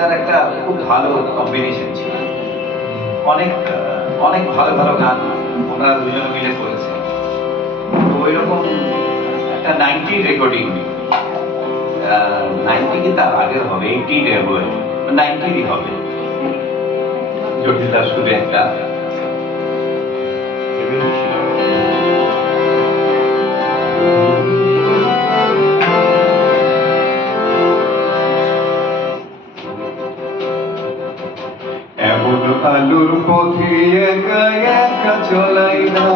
তার একটা খুব ভালো কম্বিনেশন ছিল। অনেক অনেক ভালো ভালো গান ওনারা দুজনে মিলে করেছে। তো ওই রকম একটা 90 রেকর্ডিং, 90 কি তার আগের হবে, 80 90 হবে। জটিল দাসগুলি একটা এমন আলুর পথে একা একা চলাই না।